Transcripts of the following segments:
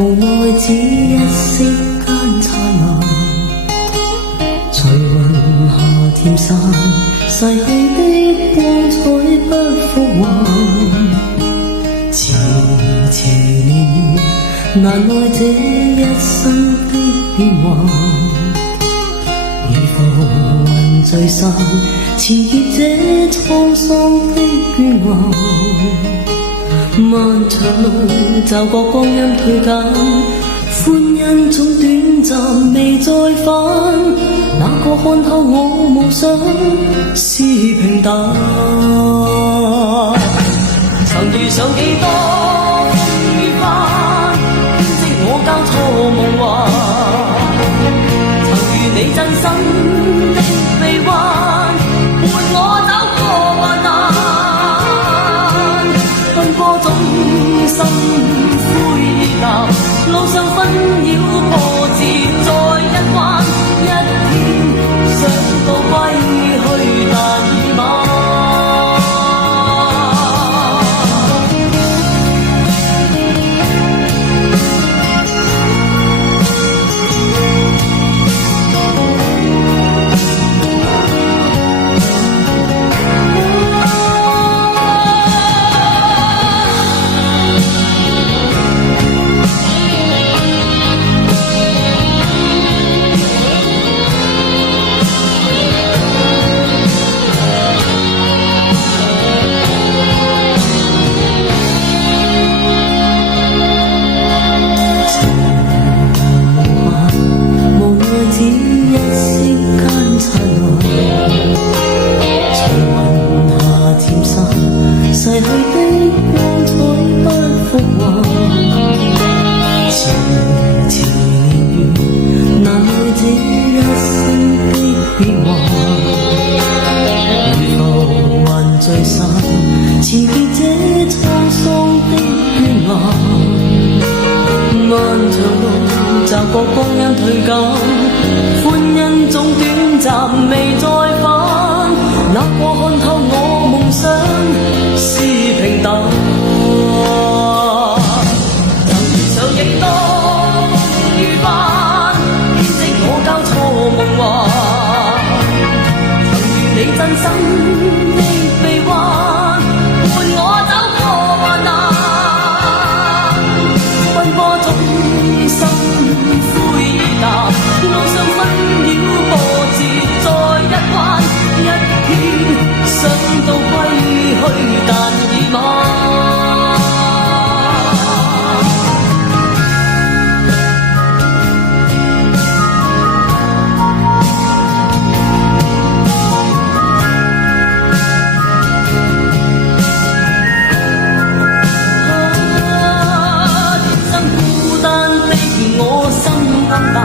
無奈只一息間燦爛，隨雲霞漸散，逝去的光彩不復還。遲遲年月，難耐這一生的變幻。如浮雲聚散，纏結這滄桑的倦顏。漫長路，驟覺光陰退減，歡欣總短暫未再返。哪個看透我夢想是平淡？曾遇上幾多風雨翻，編織我交錯夢幻。曾遇你真心的臂彎，伴我走過患難。奔波中心灰意淡，路上紛擾波折再一彎。一天想到歸去，但已晚。逝去的光彩不復還，遲遲年月，難耐這一生的變幻。如浮雲聚散，纏結這滄桑的倦顏。漫長路，驟覺光陰退減，歡欣總短暫未再返。哪個看透我夢想是平淡？曾遇上幾多風雨翻，編織我交錯夢幻。曾遇你真心的臂彎，伴我走過患難。奔波中心灰意淡，路上紛擾波折再一彎。一天想到歸去，但已晚。天生孤單的我心暗淡，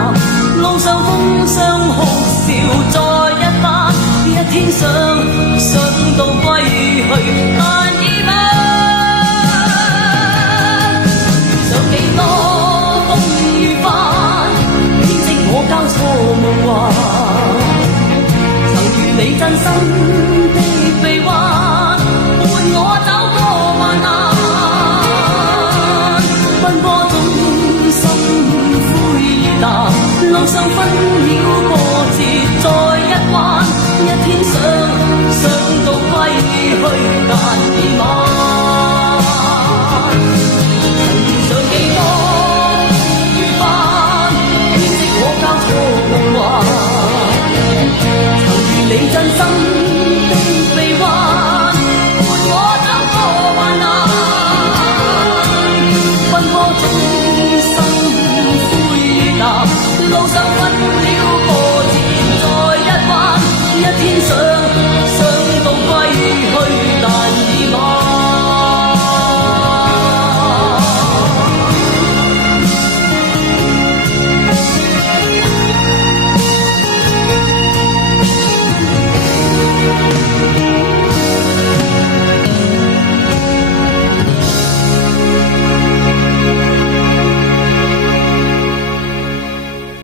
路上風霜哭笑再一番。一天想到歸去，但已晚。想幾多風雨翻，編織我交錯夢幻。曾遇你真心